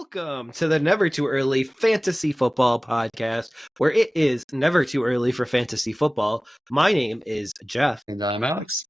Welcome to the Never Too Early Fantasy Football Podcast, where it is never too early for fantasy football. My name is Jeff. And I'm Alex.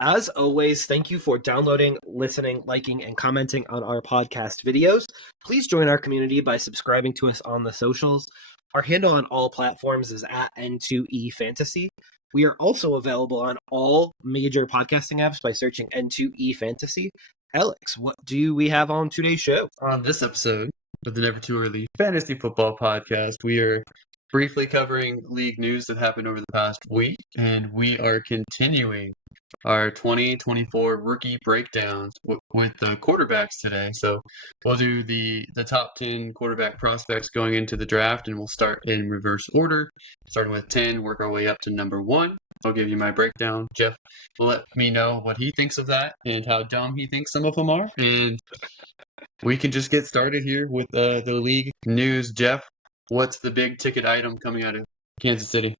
As always, thank you for downloading, listening, liking, and commenting on our podcast videos. Please join our community by subscribing to us on the socials. Our handle on all platforms is at N2E Fantasy. We are also available on all major podcasting apps by searching N2E Fantasy. Alex, what do we have on today's show? On this episode of the Never Too Early Fantasy Football Podcast, we are briefly covering league news that happened over the past week, and we are continuing our 2024 rookie breakdowns with the quarterbacks today. So we'll do the top 10 quarterback prospects going into the draft, and we'll start in reverse order, starting with 10, work our way up to number 1. I'll give you my breakdown. Jeff will let me know what he thinks of that and how dumb he thinks some of them are. And we can just get started here with the league news. Jeff, what's the big ticket item coming out of Kansas City?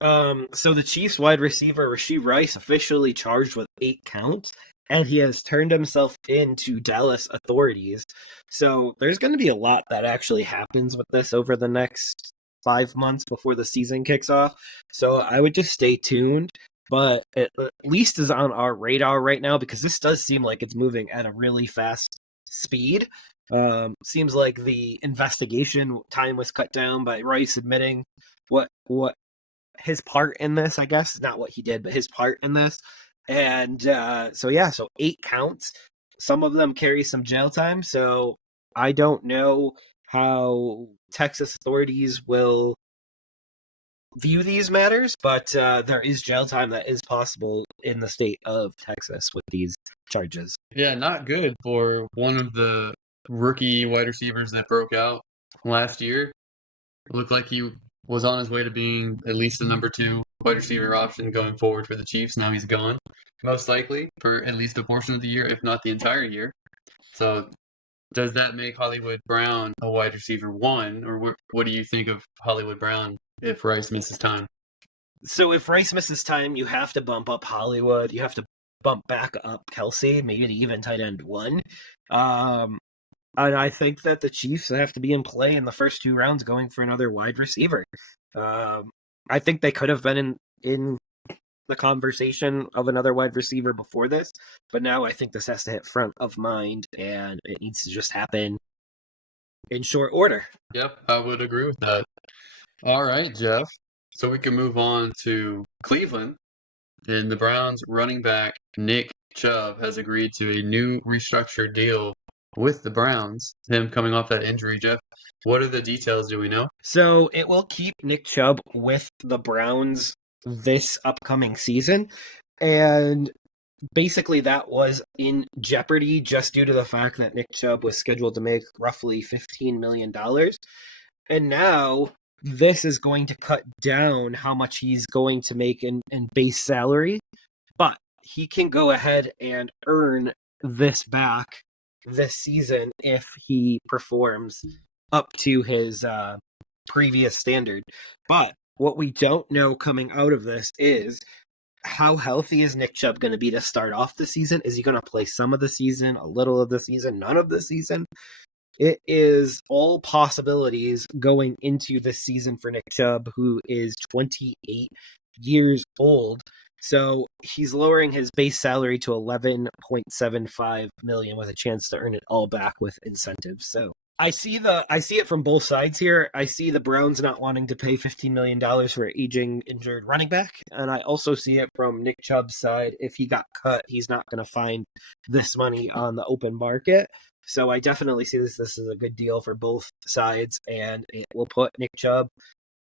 So the Chiefs wide receiver Rashee Rice officially charged with 8 counts, and he has turned himself in to Dallas authorities. So there's going to be a lot that actually happens with this over the next 5 months before the season kicks off. So I would just stay tuned, but it at least is on our radar right now because this does seem like it's moving at a really fast speed. Seems like the investigation time was cut down by Rice admitting what his part in this, I guess, not what he did, but his part in this. And so 8 counts. Some of them carry some jail time, so I don't know how Texas authorities will view these matters, but there is jail time that is possible in the state of Texas with these charges. Yeah, not good for one of the rookie wide receivers that broke out last year. It looked like he was on his way to being at least the number 2 wide receiver option going forward for the Chiefs. Now he's gone, most likely, for at least a portion of the year, if not the entire year. So does that make Hollywood Brown a wide receiver 1, or what do you think of Hollywood Brown if Rice misses time? So if Rice misses time, you have to bump up Hollywood. You have to bump back up Kelsey, maybe to even tight end 1. And I think that the Chiefs have to be in play in the first 2 rounds going for another wide receiver. I think they could have been in the conversation of another wide receiver before this, but now I think this has to hit front of mind, and it needs to just happen in short order. Yep, I would agree with that. All right, Jeff. So we can move on to Cleveland, and the Browns running back Nick Chubb has agreed to a new restructured deal with the Browns, him coming off that injury. Jeff, what are the details, do we know? So it will keep Nick Chubb with the Browns this upcoming season, and basically that was in jeopardy just due to the fact that Nick Chubb was scheduled to make roughly $15 million, and now this is going to cut down how much he's going to make in base salary, but he can go ahead and earn this back this season if he performs up to his previous standard. But what we don't know coming out of this is how healthy is Nick Chubb going to be to start off the season? Is he going to play some of the season, a little of the season, none of the season? It is all possibilities going into this season for Nick Chubb, who is 28 years old. So he's lowering his base salary to $11.75 million with a chance to earn it all back with incentives. So I see it from both sides here. I see the Browns not wanting to pay $15 million for an aging, injured running back. And I also see it from Nick Chubb's side. If he got cut, he's not going to find this money on the open market. So I definitely see this is a good deal for both sides, and it will put Nick Chubb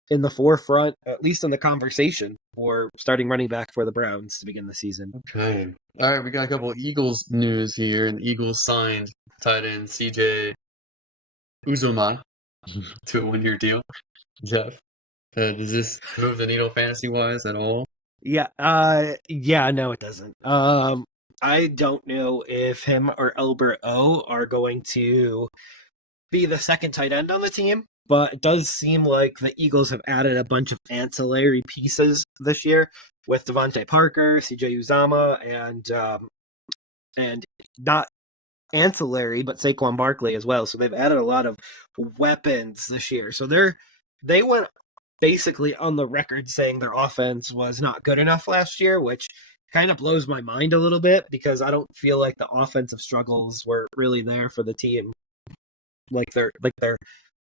in the forefront, at least in the conversation, for starting running back for the Browns to begin the season. Okay. All right, we got a couple of Eagles news here, and the Eagles signed tight end CJ Uzomah to a 1-year deal. Jeff, does this move the needle fantasy-wise at all? Yeah, no, it doesn't. I don't know if him or Albert O are going to be the second tight end on the team, but it does seem like the Eagles have added a bunch of ancillary pieces this year with Devontae Parker, CJ Uzomah, and not ancillary, but Saquon Barkley as well. So they've added a lot of weapons this year. So they went basically on the record saying their offense was not good enough last year, which kind of blows my mind a little bit because I don't feel like the offensive struggles were really there for the team like they're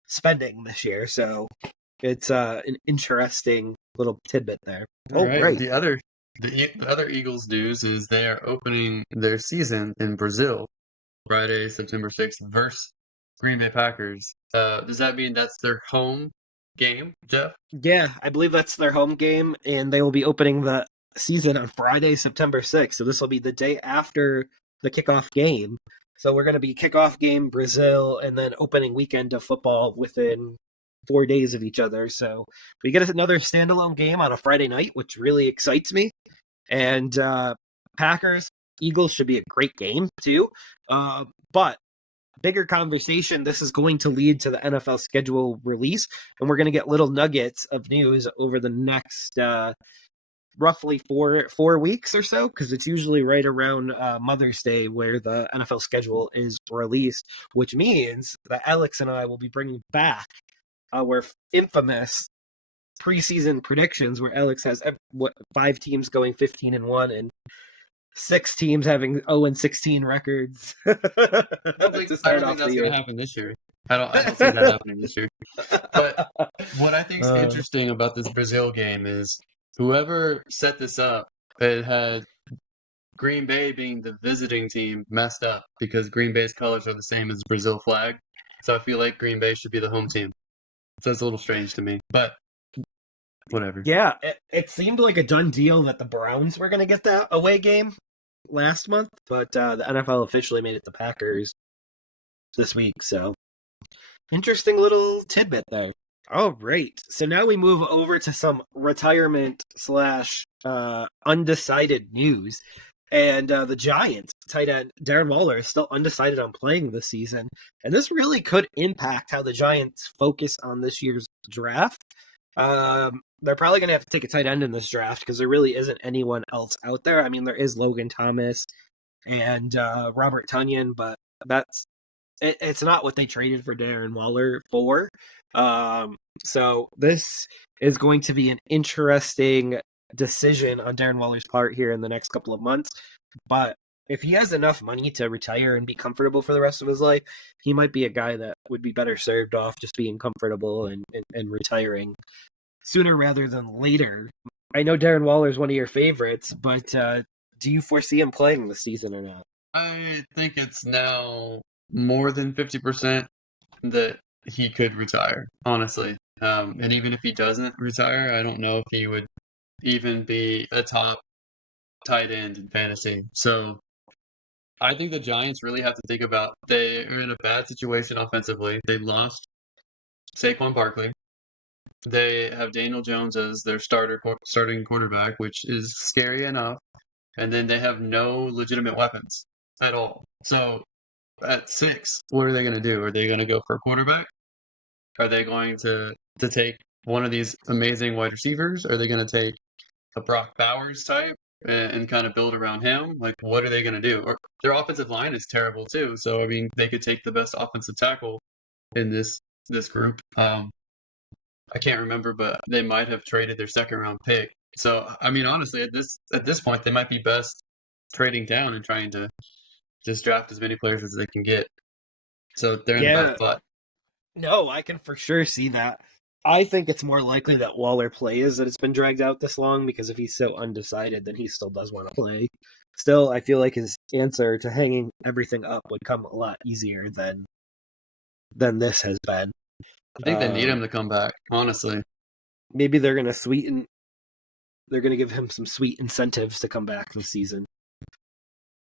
spending this year. So it's an interesting little tidbit there. All right. Great. The other Eagles news is they are opening their season in Brazil Friday, September 6th versus Green Bay Packers. Does that mean that's their home game, Jeff? Yeah, I believe that's their home game, and they will be opening the season on Friday, September 6th. So this will be the day after the kickoff game. So we're going to be kickoff game, Brazil, and then opening weekend of football within 4 days of each other. So we get another standalone game on a Friday night, which really excites me. And Packers, Eagles should be a great game too. But bigger conversation, this is going to lead to the NFL schedule release, and we're going to get little nuggets of news over the next roughly four weeks or so, because it's usually right around Mother's Day where the NFL schedule is released, which means that Alex and I will be bringing back our infamous preseason predictions, where Alex has 5 teams going 15-1 and 6 teams having 0-16 records. I don't think that's going to happen this year. I don't see that happening this year. But what I think is interesting about this Brazil game is whoever set this up, it had Green Bay being the visiting team messed up because Green Bay's colors are the same as the Brazil flag. So I feel like Green Bay should be the home team. So it's a little strange to me, but whatever. Yeah, it seemed like a done deal that the Browns were going to get that away game last month, but the NFL officially made it the Packers this week. So interesting little tidbit there. All right, so now we move over to some retirement / undecided news. And the Giants tight end Darren Waller is still undecided on playing this season. And this really could impact how the Giants focus on this year's draft. They're probably going to have to take a tight end in this draft because there really isn't anyone else out there. I mean, there is Logan Thomas and Robert Tonyan, but it's not what they traded for Darren Waller for. So this is going to be an interesting decision on Darren Waller's part here in the next couple of months. But if he has enough money to retire and be comfortable for the rest of his life, he might be a guy that would be better served off just being comfortable and retiring sooner rather than later. I know Darren Waller is one of your favorites, but do you foresee him playing this season or not? I think it's now more than 50% that he could retire, honestly. And even if he doesn't retire, I don't know if he would even be a top tight end in fantasy. So I think the Giants really have to think about they are in a bad situation offensively. They lost Saquon Barkley. They have Daniel Jones as their starting quarterback, which is scary enough. And then they have no legitimate weapons at all. So at 6, what are they going to do? Are they going to go for a quarterback? Are they going to take one of these amazing wide receivers? Are they going to take a Brock Bowers type and kind of build around him? Like, what are they going to do? Or their offensive line is terrible too. So I mean, they could take the best offensive tackle in this group. I can't remember, but they might have traded their 2nd round pick. So I mean, honestly, at this point, they might be best trading down and trying to just draft as many players as they can get. So they're in a bad spot. No, I can for sure see that. I think it's more likely that Waller plays that it's been dragged out this long, because if he's so undecided, then he still does want to play. Still, I feel like his answer to hanging everything up would come a lot easier than this has been. I think they need him to come back, honestly. Maybe they're going to give him some sweet incentives to come back this season.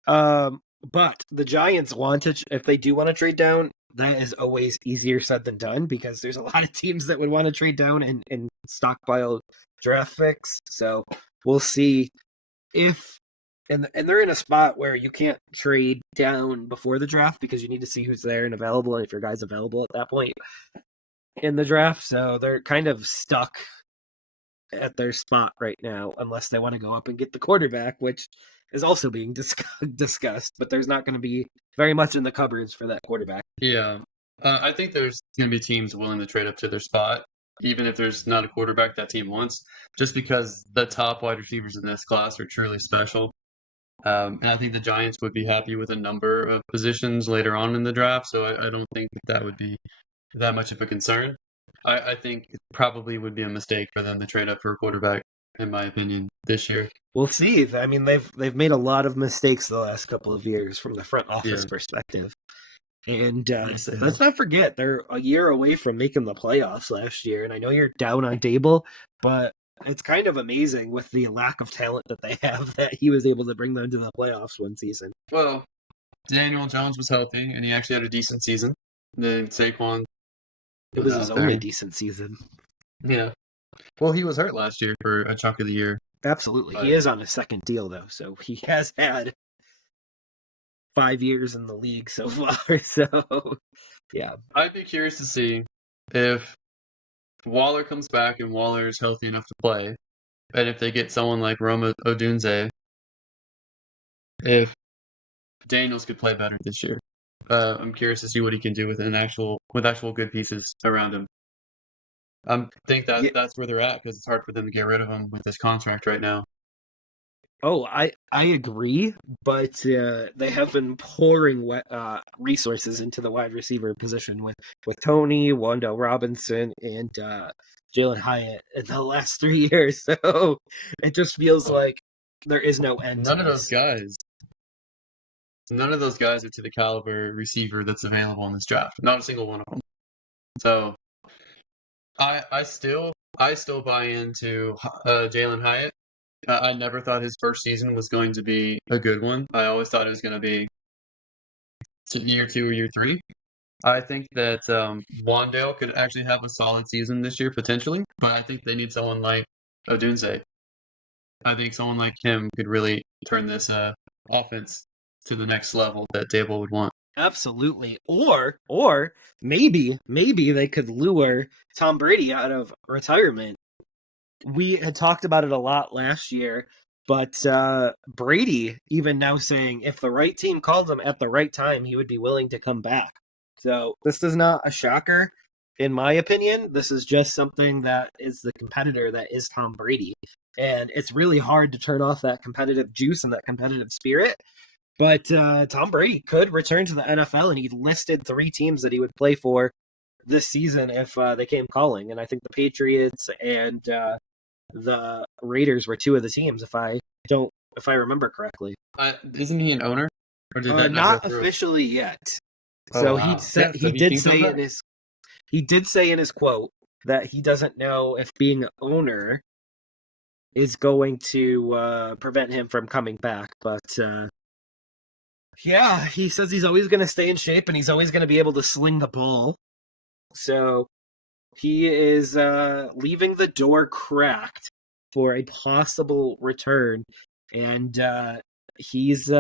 But the Giants if they do want to trade down, that is always easier said than done, because there's a lot of teams that would want to trade down and stockpile draft picks. So we'll see if, and they're in a spot where you can't trade down before the draft because you need to see who's there and available, and if your guy's available at that point in the draft. So they're kind of stuck at their spot right now, unless they want to go up and get the quarterback, which is also being discussed, but there's not going to be very much in the cupboards for that quarterback. Yeah. I think there's going to be teams willing to trade up to their spot, even if there's not a quarterback that team wants, just because the top wide receivers in this class are truly special. And I think the Giants would be happy with a number of positions later on in the draft, so I don't think that would be that much of a concern. I think it probably would be a mistake for them to trade up for a quarterback, in my opinion, this year. We'll see. I mean, they've made a lot of mistakes the last couple of years from the front office Yeah. perspective. And Yes, they let's have. not forget, they're a year away from making the playoffs last year. And I know you're down on Dable, but it's kind of amazing with the lack of talent that they have that he was able to bring them to the playoffs one season. Well, Daniel Jones was healthy, and he actually had a decent season. Then Saquon It was was out his there. only decent season. Yeah. Well, he was hurt last year for a chunk of the year. Absolutely. But- He is on a second deal, though, so he has had 5 years in the league so far. So, yeah. I'd be curious to see if Waller comes back and Waller is healthy enough to play, and if they get someone like Roma Odunze, if Daniels could play better this year. I'm curious to see what he can do with actual good pieces around him. I think Yeah. that's where they're at because it's hard for them to get rid of him with this contract right now. Oh, I agree, but they have been pouring resources into the wide receiver position with Tony, Wandale Robinson, and Jalen Hyatt in the last 3 years. So it just feels like there is no end to None of those this. guys are to the caliber receiver that's available in this draft. Not a single one of them. So I still buy into Jalen Hyatt. I never thought his first season was going to be a good one. I always thought it was going to be year 2 or year 3. I think that Wandale could actually have a solid season this year potentially, but I think they need someone like Odunze. I think someone like him could really turn this offense to the next level that Dable would want. Absolutely. Or maybe they could lure Tom Brady out of retirement. We had talked about it a lot last year, but Brady even now saying if the right team called him at the right time, he would be willing to come back. So this is not a shocker, in my opinion. This is just something that is the competitor that is Tom Brady. And it's really hard to turn off that competitive juice and that competitive spirit. But Tom Brady could return to the NFL, and he listed 3 teams that he would play for this season if they came calling. And I think the Patriots and the Raiders were 2 of the teams, if I remember correctly. Isn't he an owner? Or did that Not go through? officially yet. Oh, So wow. he said Yeah, so he he did can come say back. in his quote that he doesn't know if being an owner is going to prevent him from coming back, but yeah, he says he's always going to stay in shape and he's always going to be able to sling the ball. So he is leaving the door cracked for a possible return, and he's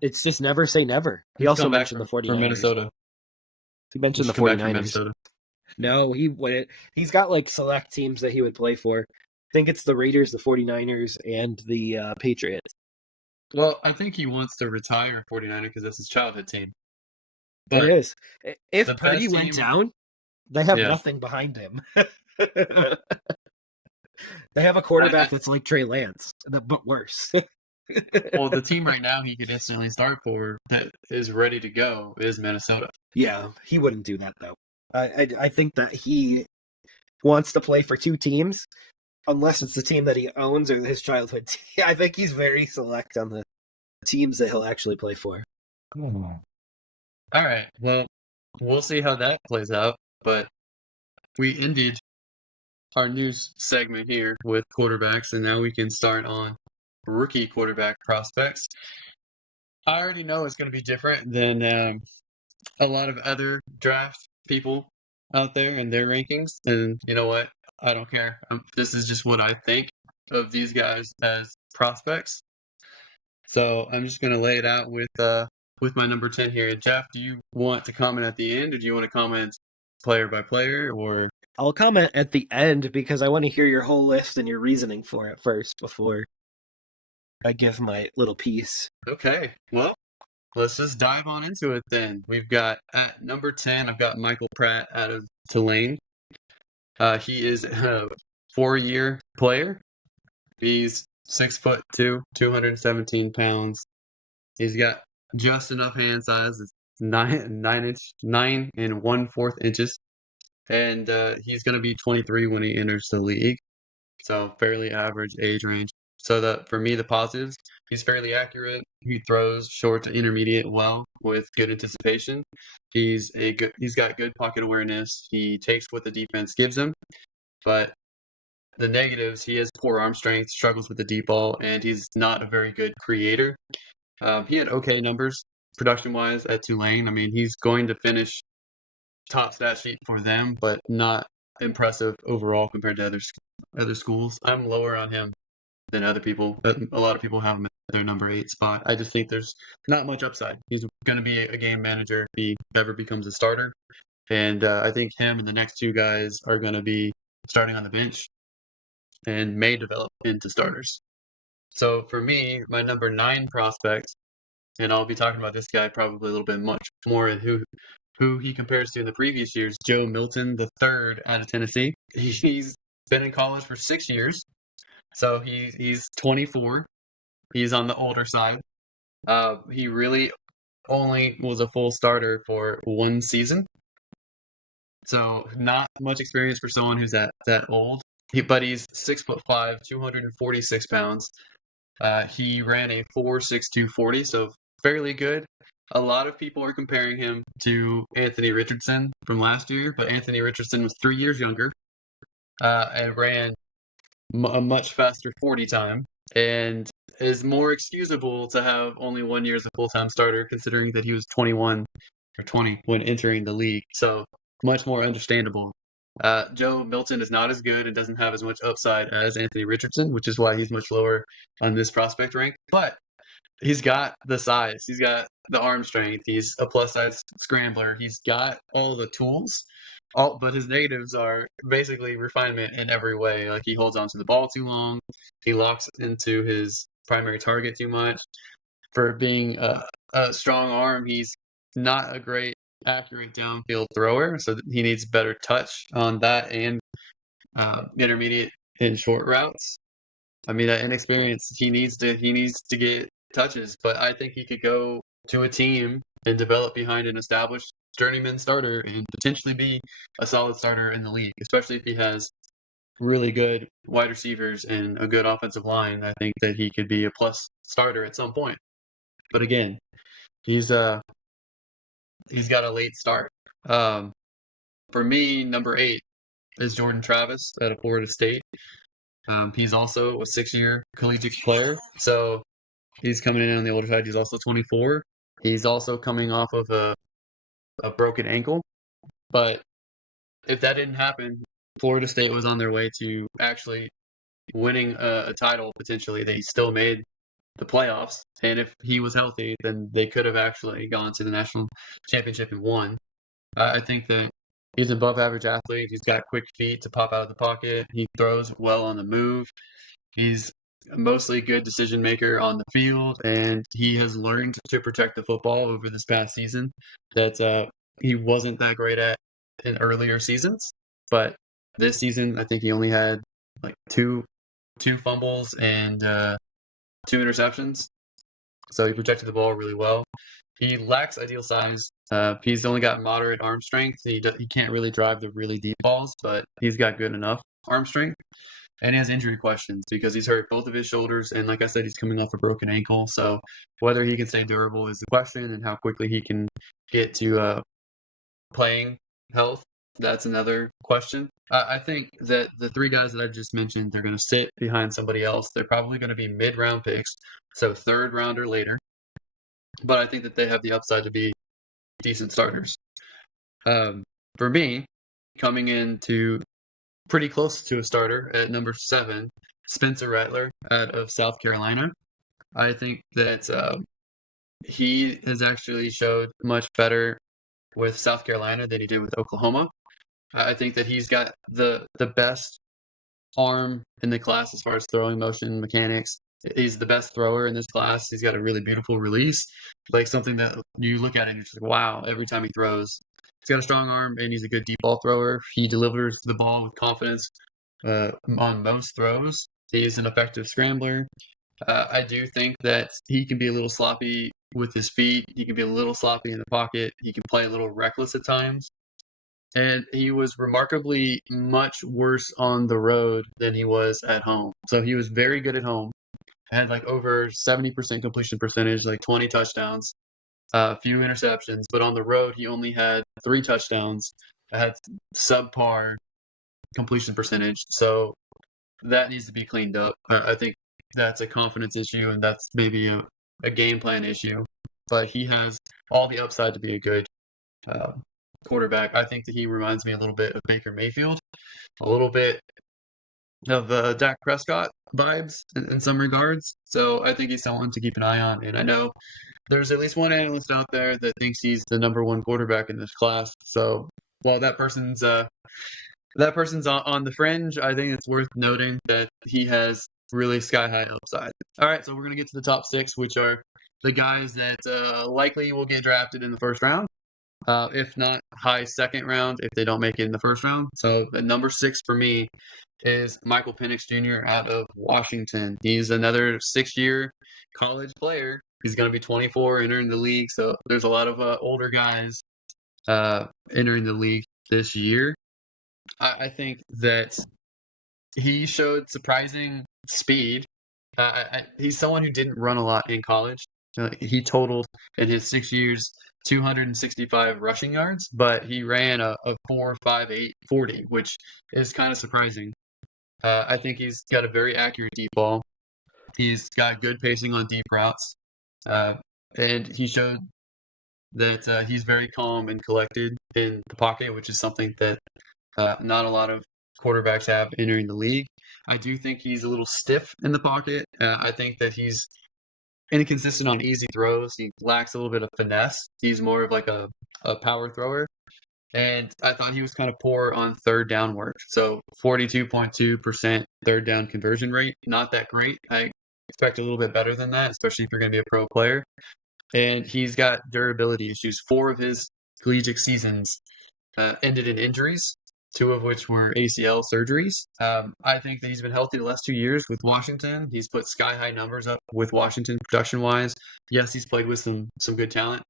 it's just never say never. He He's also come back mentioned the from 49ers. Minnesota. He mentioned the He's come back from 49ers. Minnesota. No, he wouldn't. He's got like select teams that he would play for. I think it's the Raiders, the 49ers, and the Patriots. Well, I think he wants to retire 49er because that's his childhood team. But It is. If the Purdy best went team- down, they have Yeah. nothing behind him. They have a quarterback that's like Trey Lance, but worse. well, the team right now he could instantly start for that is ready to go is Minnesota. Yeah, he wouldn't do that though. I think that he wants to play for 2 teams, unless it's the team that he owns or his childhood team. I think he's very select on the teams that he'll actually play for. All right. Well, we'll see how that plays out. But we ended our news segment here with quarterbacks, and now we can start on rookie quarterback prospects. I already know it's going to be different than a lot of other draft people out there and their rankings. And you know what? I don't care. This is just what I think of these guys as prospects. So I'm just going to lay it out with my number 10 here. Jeff, do you want to comment at the end, or do you want to comment player by player, or? I'll comment at the end because I want to hear your whole list and your reasoning for it first before I give my little piece. Okay, well, let's just dive on into it then. We've got at number 10, I've got Michael Pratt out of Tulane. He is a 4-year player. He's 6'2", 217 pounds. He's got just enough hand size. It's 9 and 1/4 inches. And he's going to be 23 when he enters the league. So fairly average age range. So that for me, the positives, he's fairly accurate. He throws short to intermediate well with good anticipation. He's got good pocket awareness. He takes what the defense gives him. But the negatives, he has poor arm strength, struggles with the deep ball, and he's not a very good creator. He had okay numbers production-wise at Tulane. I mean, he's going to finish top stat sheet for them, but not impressive overall compared to other schools. I'm lower on him than other people. A lot of people have him at their number 8 spot. I just think there's not much upside. He's going to be a game manager if he ever becomes a starter. And I think him and the next 2 guys are going to be starting on the bench and may develop into starters. So for me, my number 9 prospect, and I'll be talking about this guy probably a little bit much more and who he compares to in the previous years, Joe Milton III out of Tennessee. He's been in college for 6 years, so he's 24. He's on the older side. He really only was a full starter for 1 season, so not much experience for someone who's that old. But he's 6'5", 246 pounds. He ran a 4.62 40, so fairly good. A lot of people are comparing him to Anthony Richardson from last year, but Anthony Richardson was 3 years younger and ran a much faster 40 time and is more excusable to have only 1 year as a full-time starter, considering that he was 21 or 20 when entering the league. So much more understandable. Joe Milton is not as good and doesn't have as much upside as Anthony Richardson, which is why he's much lower on this prospect rank. But he's got the size. He's got the arm strength. He's a plus-size scrambler. He's got all the tools. But his negatives are basically refinement in every way. Like he holds onto the ball too long. He locks into his primary target too much. For being a strong arm, he's not a great accurate downfield thrower. So he needs better touch on that and intermediate and short routes. I mean, inexperience, he needs to get touches, but I think he could go to a team and develop behind an established journeyman starter and potentially be a solid starter in the league, especially if he has really good wide receivers and a good offensive line. I think that he could be a plus starter at some point. But again, he's got a late start. For me, number 8 is Jordan Travis out of Florida State. He's also a 6-year collegiate player, so he's coming in on the older side. He's also 24. He's also coming off of a broken ankle. But if that didn't happen, Florida State was on their way to actually winning a title potentially. They still made the playoffs, and if he was healthy, then they could have actually gone to the national championship and won. I think that he's an above-average athlete. He's got quick feet to pop out of the pocket. He throws well on the move. He's a mostly good decision maker on the field, and he has learned to protect the football over this past season that he wasn't that great at in earlier seasons. But this season, I think he only had like two fumbles and 2 interceptions. So he protected the ball really well. He lacks ideal size. He's only got moderate arm strength. He can't really drive the really deep balls, but he's got good enough arm strength. And he has injury questions because he's hurt both of his shoulders. And like I said, he's coming off a broken ankle. So whether he can stay durable is the question, and how quickly he can get to playing health, that's another question. I think that the 3 guys that I just mentioned, they're going to sit behind somebody else. They're probably going to be mid-round picks, so 3rd round or later. But I think that they have the upside to be decent starters. For me, coming into pretty close to a starter at number 7, Spencer Rattler out of South Carolina. I think that he has actually showed much better with South Carolina than he did with Oklahoma. I think that he's got the best arm in the class as far as throwing motion mechanics. He's the best thrower in this class. He's got a really beautiful release, like something that you look at and you're just like, wow, every time he throws. He's got a strong arm and he's a good deep ball thrower. He delivers the ball with confidence on most throws. He's an effective scrambler. I do think that he can be a little sloppy with his feet. He can be a little sloppy in the pocket. He can play a little reckless at times. And he was remarkably much worse on the road than he was at home. So he was very good at home. Had like over 70% completion percentage, like 20 touchdowns, a few interceptions. But on the road, he only had 3 touchdowns. Had subpar completion percentage. So that needs to be cleaned up. I think that's a confidence issue, and that's maybe a game plan issue. But he has all the upside to be a good uh, quarterback. I think that he reminds me a little bit of Baker Mayfield, a little bit of Dak Prescott vibes in some regards. So I think he's someone to keep an eye on. And I know there's at least one analyst out there that thinks he's the number 1 quarterback in this class. So while that person's on the fringe, I think it's worth noting that he has really sky high upside. All right, so we're gonna get to the top 6, which are the guys that likely will get drafted in the first round. If not high second round, if they don't make it in the first round. So the number 6 for me is Michael Penix Jr. out of Washington. He's another 6-year college player. He's going to be 24 entering the league. So there's a lot of older guys entering the league this year. I think that he showed surprising speed. He's someone who didn't run a lot in college. He totaled in his 6 years 265 rushing yards, but he ran a 4.58 40, which is kind of surprising. I think he's got a very accurate deep ball. He's got good pacing on deep routes, and he showed that he's very calm and collected in the pocket, which is something that not a lot of quarterbacks have entering the league. I do think he's a little stiff in the pocket. I think that he's inconsistent on easy throws. He lacks a little bit of finesse. He's more of like a power thrower. And I thought he was kind of poor on third down work. So 42.2% third down conversion rate. Not that great. I expect a little bit better than that, especially if you're going to be a pro player. And he's got durability issues. 4 of his collegiate seasons ended in injuries, 2 of which were ACL surgeries. I think that he's been healthy the last 2 years with Washington. He's put sky-high numbers up with Washington production-wise. Yes, he's played with some good talent.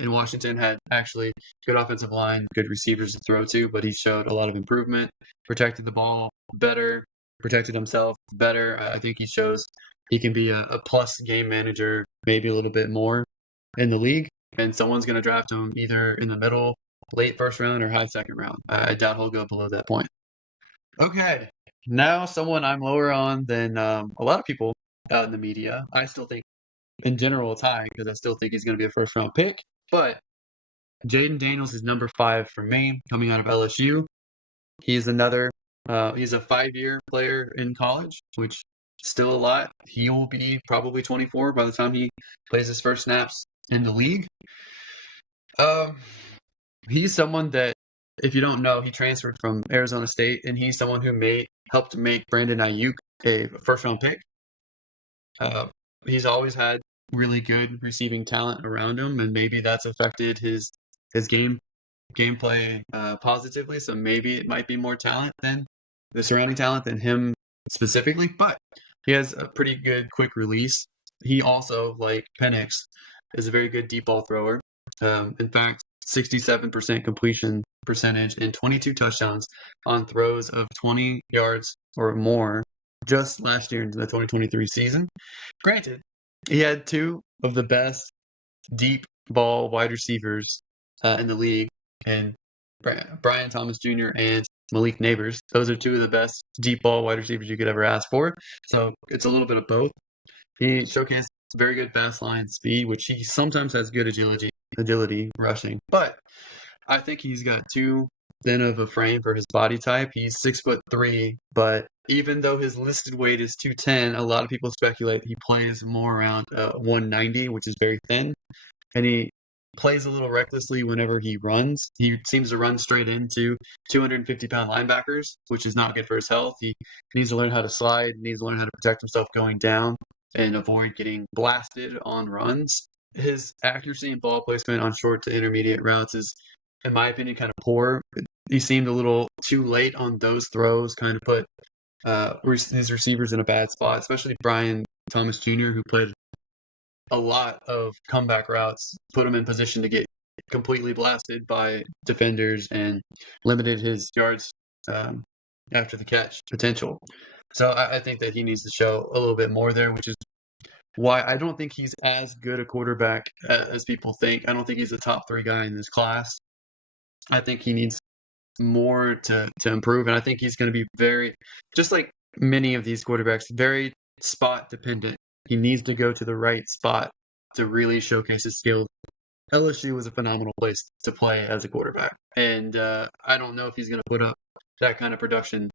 In Washington, had actually good offensive line, good receivers to throw to, but he showed a lot of improvement, protected the ball better, protected himself better. I think he shows he can be a plus game manager, maybe a little bit more in the league, and someone's going to draft him either in the middle, late first round, or high second round. I doubt he'll go below that point. Okay, now someone I'm lower on than a lot of people out in the media. I still think in general it's high because I still think he's going to be a first round pick. But Jaden Daniels is number 5 for me, coming out of LSU. He's another. He's a 5-year player in college, which still a lot. He will be probably 24 by the time he plays his first snaps in the league. He's someone that, if you don't know, he transferred from Arizona State, and he's someone who helped make Brandon Ayuk a first round pick. He's always had really good receiving talent around him, and maybe that's affected his gameplay positively. So maybe it might be more talent than the surrounding talent than him specifically, but he has a pretty good quick release. He also, like Penix, is a very good deep ball thrower. In fact, 67% completion percentage and 22 touchdowns on throws of 20 yards or more just last year in the 2023 season. Granted, he had 2 of the best deep ball wide receivers in the league, and Brian Thomas Jr. and Malik Neighbors. Those are 2 of the best deep ball wide receivers you could ever ask for. So it's a little bit of both. He showcased very good fast line speed, which he sometimes has good agility rushing. But I think he's got too thin of a frame for his body type. He's 6'3", but even though his listed weight is 210, a lot of people speculate he plays more around 190, which is very thin. And he plays a little recklessly whenever he runs. He seems to run straight into 250-pound linebackers, which is not good for his health. He needs to learn how to slide, needs to learn how to protect himself going down. and avoid getting blasted on runs. His accuracy and ball placement on short to intermediate routes is, in my opinion, kind of poor. He seemed a little too late on those throws, kind of put these receivers in a bad spot, especially Brian Thomas Jr., who played a lot of comeback routes, put him in position to get completely blasted by defenders and limited his yards after the catch potential. So I think that he needs to show a little bit more there, which is why I don't think he's as good a quarterback as people think. I don't think he's a top 3 guy in this class. I think he needs more to improve, and I think he's going to be very, just like many of these quarterbacks, very spot dependent. He needs to go to the right spot to really showcase his skills. LSU was a phenomenal place to play as a quarterback, and I don't know if he's going to put up that kind of production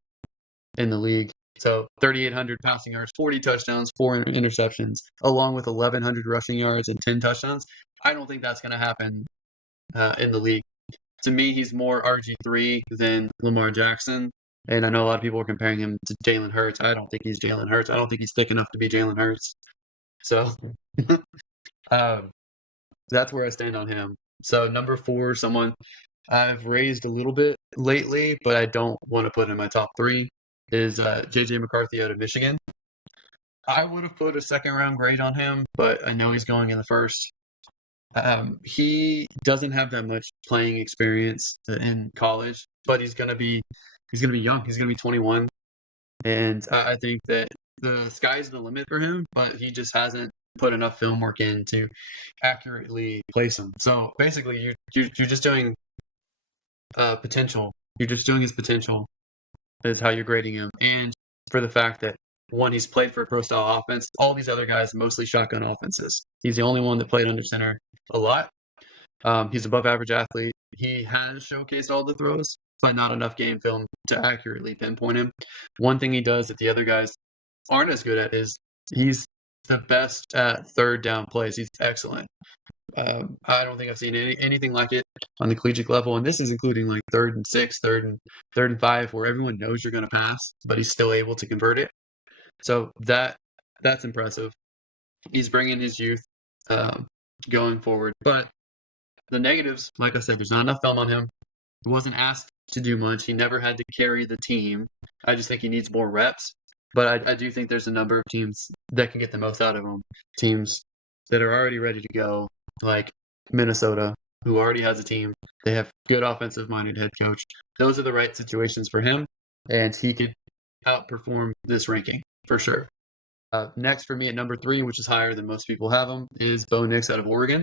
in the league. So 3,800 passing yards, 40 touchdowns, 4 interceptions, along with 1,100 rushing yards and 10 touchdowns. I don't think that's going to happen in the league. To me, he's more RG3 than Lamar Jackson. And I know a lot of people are comparing him to Jalen Hurts. I don't think he's Jalen Hurts. I don't think he's thick enough to be Jalen Hurts. So that's where I stand on him. So number 4, someone I've raised a little bit lately, but I don't want to put in my top 3, is J.J. McCarthy out of Michigan. I would have put a second-round grade on him, but I know he's going in the first. He doesn't have that much playing experience in college, but he's gonna be young. He's gonna be 21, and I think that the sky's the limit for him. But he just hasn't put enough film work in to accurately place him. So basically, you're just doing potential. You're just doing his potential is how you're grading him, and for the fact that one, he's played for a pro-style offense. All these other guys mostly shotgun offenses. He's the only one that played under center a lot. He's above average athlete. He has showcased all the throws, but not enough game film to accurately pinpoint him. One thing he does that the other guys aren't as good at is he's the best at third down plays. He's excellent. I don't think I've seen anything like it on the collegiate level, and this is including like 3rd and 6, 3rd and 5, where everyone knows you're going to pass, but he's still able to convert it. So that's impressive. He's bringing his youth going forward. But the negatives, like I said, there's not enough film on him. He wasn't asked to do much. He never had to carry the team. I just think he needs more reps. But I do think there's a number of teams that can get the most out of him. Teams that are already ready to go, like Minnesota, who already has a team. They have good offensive-minded head coach. Those are the right situations for him, and he could outperform this ranking for sure. Next for me at number 3, which is higher than most people have him, is Bo Nix out of Oregon.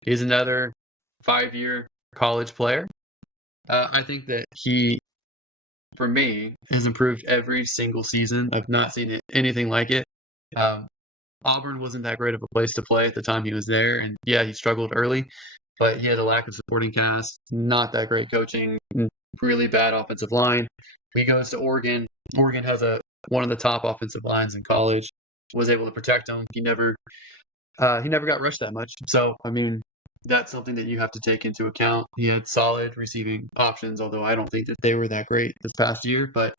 He's another 5-year college player. I think that he, for me, has improved every single season. I've not seen anything like it. Auburn wasn't that great of a place to play at the time he was there, and yeah, he struggled early, but he had a lack of supporting cast, not that great coaching, really bad offensive line. He goes to Oregon. Oregon has one of the top offensive lines in college, was able to protect him. He never got rushed that much. So, I mean, that's something that you have to take into account. He had solid receiving options, although I don't think that they were that great this past year, but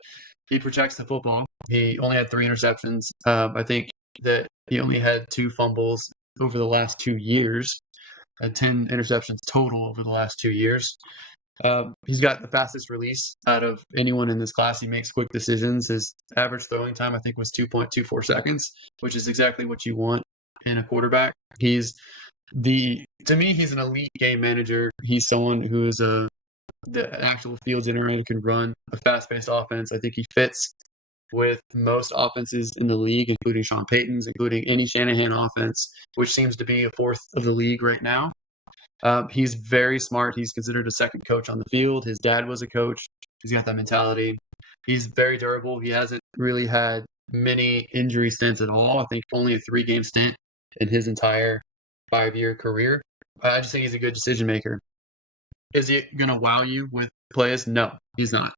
he protects the football. He only had 3 interceptions. I think that he only had 2 fumbles over the last 2 years, 10 interceptions total over the last 2 years. He's got the fastest release out of anyone in this class. He makes quick decisions. His average throwing time, I think, was 2.24 seconds, which is exactly what you want in a quarterback. To me, he's an elite game manager. He's someone who is the actual field generator, can run a fast-paced offense. I think he fits with most offenses in the league, including Sean Payton's, including any Shanahan offense, which seems to be a 4th of the league right now. He's very smart. He's considered a second coach on the field. His dad was a coach. He's got that mentality. He's very durable. He hasn't really had many injury stints at all. I think only a 3-game stint in his entire 5-year career. I just think he's a good decision maker. Is he going to wow you with plays? No, he's not.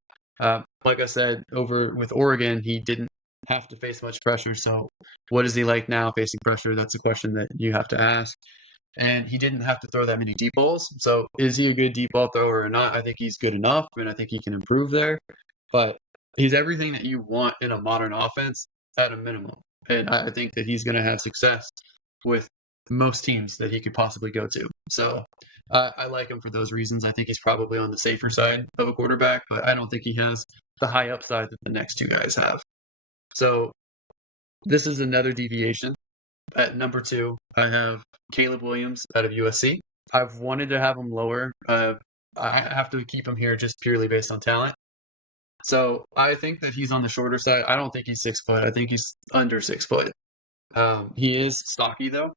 Like I said, over with Oregon, he didn't have to face much pressure. So what is he like now facing pressure? That's a question that you have to ask. And he didn't have to throw that many deep balls. So is he a good deep ball thrower or not? I think he's good enough, and I think he can improve there. But he's everything that you want in a modern offense at a minimum. And I think that he's going to have success with most teams that he could possibly go to. So I like him for those reasons. I think he's probably on the safer side of a quarterback, but I don't think he has the high upside that the next two guys have. So this is another deviation. At number 2, I have Caleb Williams out of USC. I've wanted to have him lower. I have to keep him here just purely based on talent. So I think that he's on the shorter side. I don't think he's 6 foot. I think he's under 6 foot. He is stocky though,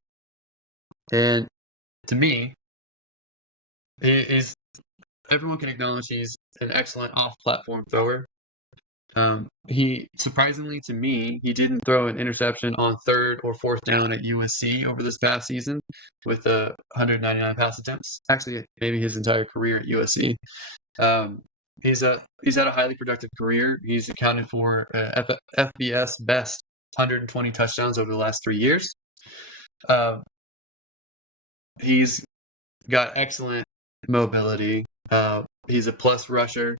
and to me, everyone can acknowledge he's an excellent off-platform thrower. He surprisingly to me, he didn't throw an interception on 3rd or 4th down at USC over this past season with 199 pass attempts. Actually, maybe his entire career at USC. He's had a highly productive career. He's accounted for FBS best 120 touchdowns over the last 3 years. He's got excellent mobility. He's a plus rusher.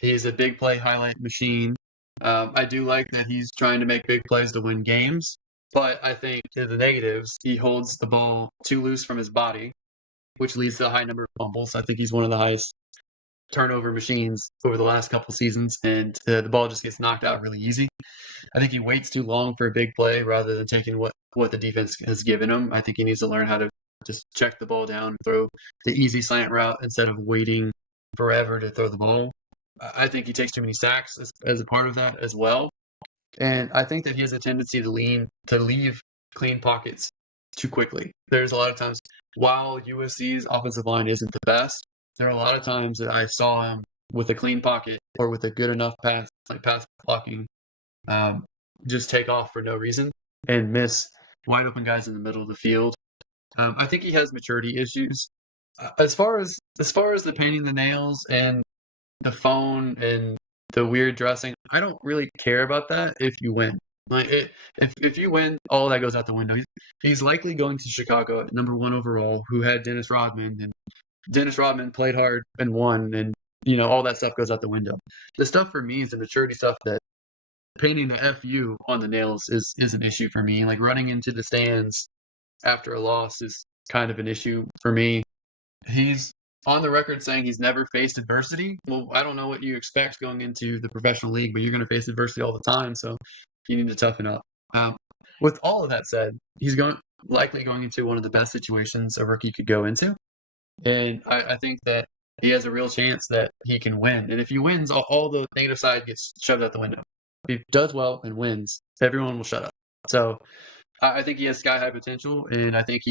He's a big play highlight machine. I do like that he's trying to make big plays to win games, but I think to the negatives, he holds the ball too loose from his body, which leads to a high number of fumbles. I think he's one of the highest turnover machines over the last couple seasons, and the ball just gets knocked out really easy. I think he waits too long for a big play rather than taking what the defense has given him. I think he needs to learn how to just check the ball down, throw the easy slant route instead of waiting forever to throw the ball. I think he takes too many sacks as a part of that as well. And I think that he has a tendency to leave clean pockets too quickly. There's a lot of times, while USC's offensive line isn't the best, there are a lot of times that I saw him with a clean pocket or with a good enough pass blocking, just take off for no reason and miss wide open guys in the middle of the field. I think he has maturity issues. As far as the painting the nails and the phone and the weird dressing, I don't really care about that if you win. If you win, all that goes out the window. He's likely going to Chicago at number 1 overall, who had Dennis Rodman, and Dennis Rodman played hard and won, and all that stuff goes out the window. The stuff for me is the maturity stuff that painting the FU on the nails is an issue for me. Like running into the stands after a loss is kind of an issue for me. He's on the record saying he's never faced adversity. Well, I don't know what you expect going into the professional league, but you're going to face adversity all the time, so you need to toughen up. With all of that said, he's likely going into one of the best situations a rookie could go into, and I think that he has a real chance that he can win. And if he wins, all the negative side gets shoved out the window. If he does well and wins, everyone will shut up. So I think he has sky-high potential, and I think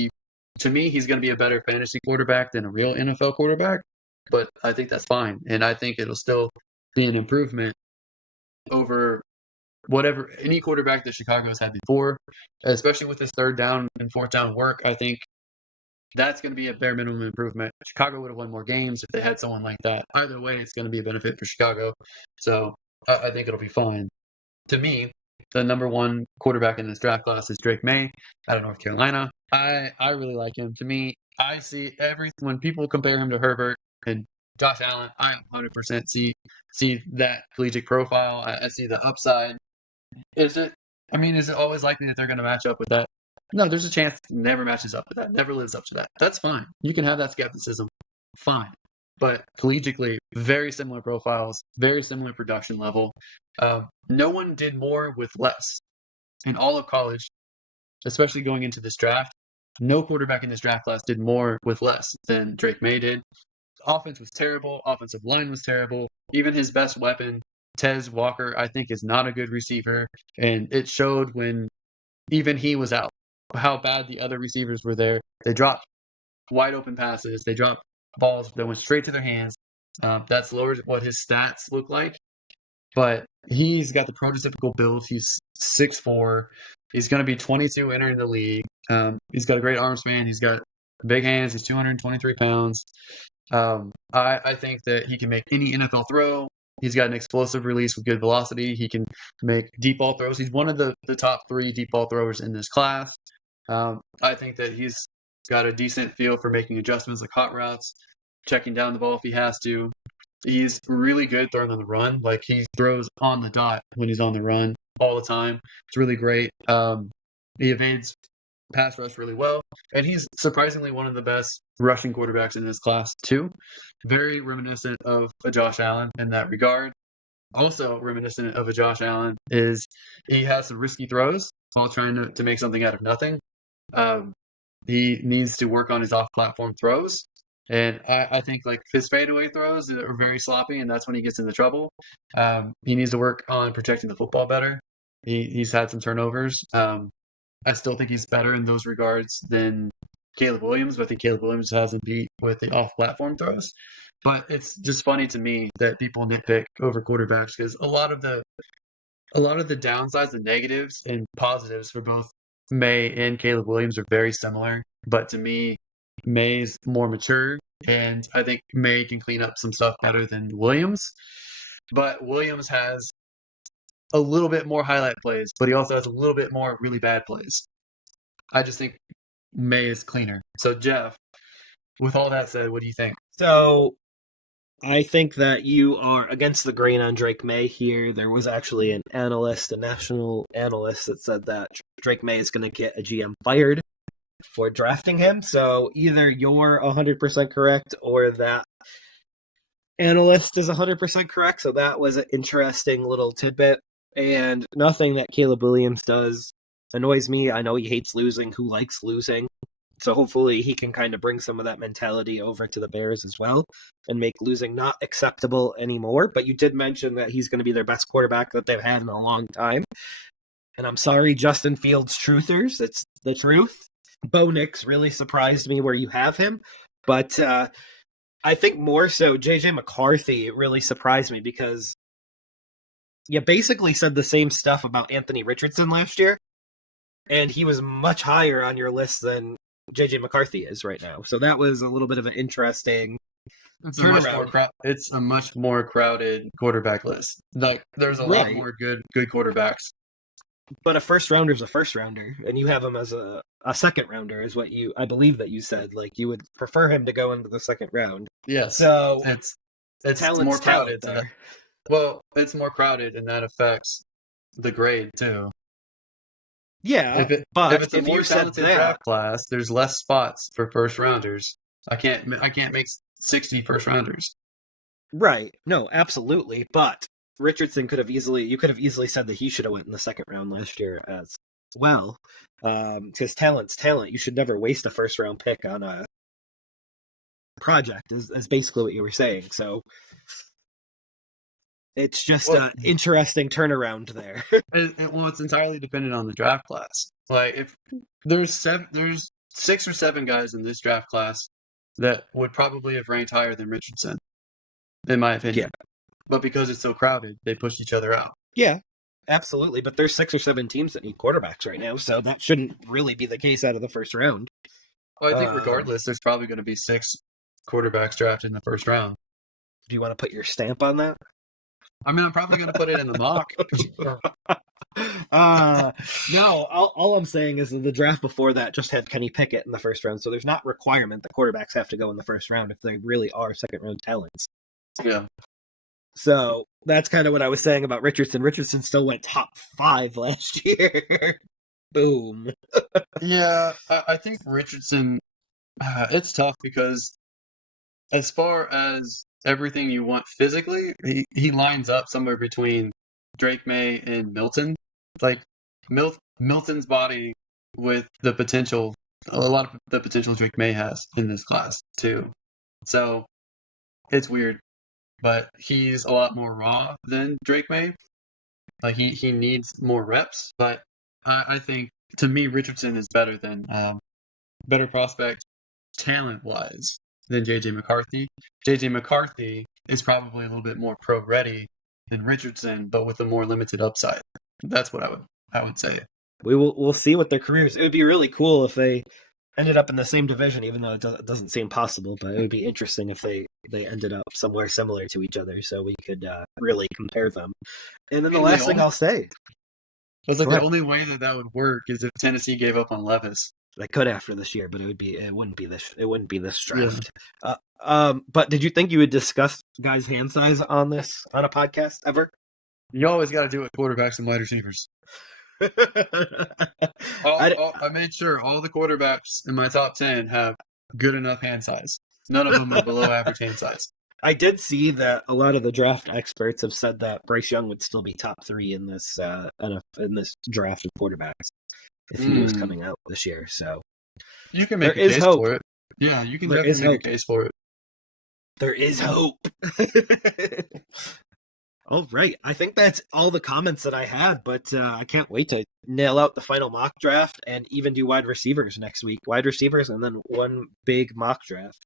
to me, he's going to be a better fantasy quarterback than a real NFL quarterback, but I think that's fine. And I think it'll still be an improvement over any quarterback that Chicago has had before, especially with this 3rd down and 4th down work. I think that's going to be a bare minimum improvement. Chicago would have won more games if they had someone like that. Either way, it's going to be a benefit for Chicago. So I think it'll be fine. To me, the number 1 quarterback in this draft class is Drake May out of North Carolina. I really like him. To me, I see when people compare him to Herbert and Josh Allen, I 100% see that collegiate profile. I see the upside. Is it always likely that they're going to match up with that? No, there's a chance it never matches up with that, never lives up to that. That's fine. You can have that skepticism. Fine. But collegiately, very similar profiles, very similar production level. No one did more with less. In all of college, especially going into this draft, no quarterback in this draft class did more with less than Drake May did. Offense was terrible. Offensive line was terrible. Even his best weapon, Tez Walker, I think is not a good receiver. And it showed when even he was out how bad the other receivers were there. They dropped wide open passes. They dropped balls that went straight to their hands. That's lowered what his stats look like. But he's got the prototypical build. He's 6'4". He's going to be 22 entering the league. He's got a great arm span. He's got big hands. He's 223 pounds. I think that he can make any NFL throw. He's got an explosive release with good velocity. He can make deep ball throws. He's one of the top 3 deep ball throwers in this class. I think that he's got a decent feel for making adjustments like hot routes, checking down the ball if he has to. He's really good throwing on the run. Like, he throws on the dot when he's on the run. all the time. It's really great. He evades pass rush really well, and he's surprisingly one of the best rushing quarterbacks in this class too. Very reminiscent of a Josh Allen in that regard. Also reminiscent of a Josh Allen is he has some risky throws while trying to make something out of nothing. Um, he needs to work on his off-platform throws. And I think like his fadeaway throws are very sloppy, and that's when he gets into trouble. He needs to work on protecting the football better. He's had some turnovers. I still think he's better in those regards than Caleb Williams, but I think Caleb Williams has him beat with the off-platform throws. But it's just funny to me that people nitpick over quarterbacks because a lot of the downsides, the negatives and positives for both May and Caleb Williams are very similar. But to me, May's more mature, and I think May can clean up some stuff better than Williams. But Williams has a little bit more highlight plays, but he also has a little bit more really bad plays. I just think May is cleaner. So, Jeff, with all that said, what do you think? So I think that you are against the grain on Drake May here. There was actually a national analyst that said that Drake May is going to get a GM fired for drafting him. So either you're 100% correct or that analyst is 100% correct. So that was an interesting little tidbit. And nothing that Caleb Williams does annoys me. I know he hates losing. Who likes losing? So hopefully he can kind of bring some of that mentality over to the Bears as well and make losing not acceptable anymore. But you did mention that he's going to be their best quarterback that they've had in a long time. And I'm sorry, Justin Fields truthers. It's the truth. Bo Nix really surprised me where you have him. But I think more so J.J. McCarthy really surprised me because you basically said the same stuff about Anthony Richardson last year. And he was much higher on your list than J.J. McCarthy is right now. So that was a little bit of an interesting turnaround. It's a much more crowded quarterback list. Like there's a lot more good quarterbacks. But a first rounder is a first rounder, and you have him as a second rounder, is what I believe that you said. Like you would prefer him to go into the second round. Yes. So it's more crowded there. Well, it's more crowded, and that affects the grade too. Yeah, but if it's a more talented draft class, there's less spots for first rounders. I can't make 60 first rounders. Right. No, absolutely. But Richardson could have easily said that he should have went in the second round last year as well. Because talent's talent. You should never waste a first round pick on a project is basically what you were saying. So it's just an interesting turnaround there. It's entirely dependent on the draft class. Like if there's 6 or 7 guys in this draft class that would probably have ranked higher than Richardson, in my opinion. Yeah. But because it's so crowded, they push each other out. Yeah, absolutely. But there's 6 or 7 teams that need quarterbacks right now, so that shouldn't really be the case out of the first round. Well, I think regardless, there's probably going to be 6 quarterbacks drafted in the first round. Do you want to put your stamp on that? I mean, I'm probably going to put it in the mock. No, all I'm saying is that the draft before that just had Kenny Pickett in the first round, so there's not requirement that quarterbacks have to go in the first round if they really are second-round talents. Yeah. So that's kind of what I was saying about Richardson. Richardson still went top 5 last year. Boom. Yeah, I think Richardson, it's tough because as far as everything you want physically, he lines up somewhere between Drake May and Milton. Like Milton's body with the potential, a lot of the potential Drake May has in this class too. So it's weird, but he's a lot more raw than Drake May. Like he needs more reps, but I think to me Richardson is better prospect talent wise than JJ McCarthy. JJ McCarthy is probably a little bit more pro ready than Richardson, but with a more limited upside. That's what I would say. We'll see what their careers. It would be really cool if they ended up in the same division, even though it doesn't seem possible. But it would be interesting if they ended up somewhere similar to each other, so we could really compare them. And then the last thing I'll say, it's like the only way that would work is if Tennessee gave up on Levis. They could after this year, but it wouldn't be this draft. Yeah. But did you think you would discuss guys' hand size on a podcast ever? You always got to do it with quarterbacks and wide receivers. I made sure all the quarterbacks in my top 10 have good enough hand size. None of them are below average hand size. I did see that a lot of the draft experts have said that Bryce Young would still be top 3 in this draft of quarterbacks if he was coming out this year. So you can make a case for it. Yeah, you can definitely make a case for it. There is hope. All right. I think that's all the comments that I had, but I can't wait to nail out the final mock draft and even do wide receivers next week. Wide receivers and then one big mock draft.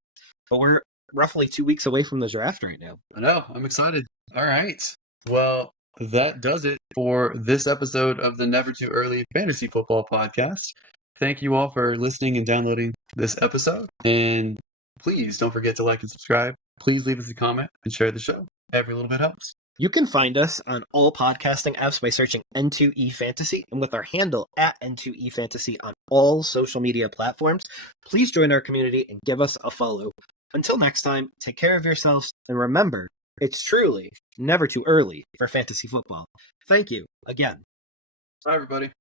But we're roughly 2 weeks away from the draft right now. I know. I'm excited. All right. Well, that does it for this episode of the Never Too Early Fantasy Football Podcast. Thank you all for listening and downloading this episode. And please don't forget to like and subscribe. Please leave us a comment and share the show. Every little bit helps. You can find us on all podcasting apps by searching N2E Fantasy and with our handle at N2E Fantasy on all social media platforms. Please join our community and give us a follow. Until next time, take care of yourselves and remember, it's truly never too early for fantasy football. Thank you again. Bye, everybody.